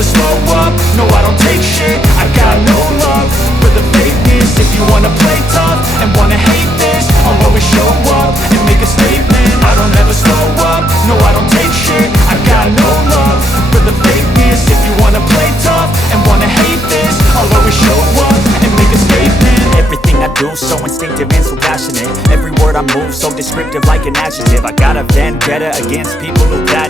never slow up, no I don't take shit. I got no love for the fakeness. If you wanna play tough and wanna hate this, I'll always show up and make a statement. I don't ever slow up, no I don't take shit. I got no love for the fakeness. If you wanna play tough and wanna hate this, I'll always show up and make a statement. Everything I do so instinctive and so passionate. Every word I move so descriptive like an adjective. I got a vendetta against people who got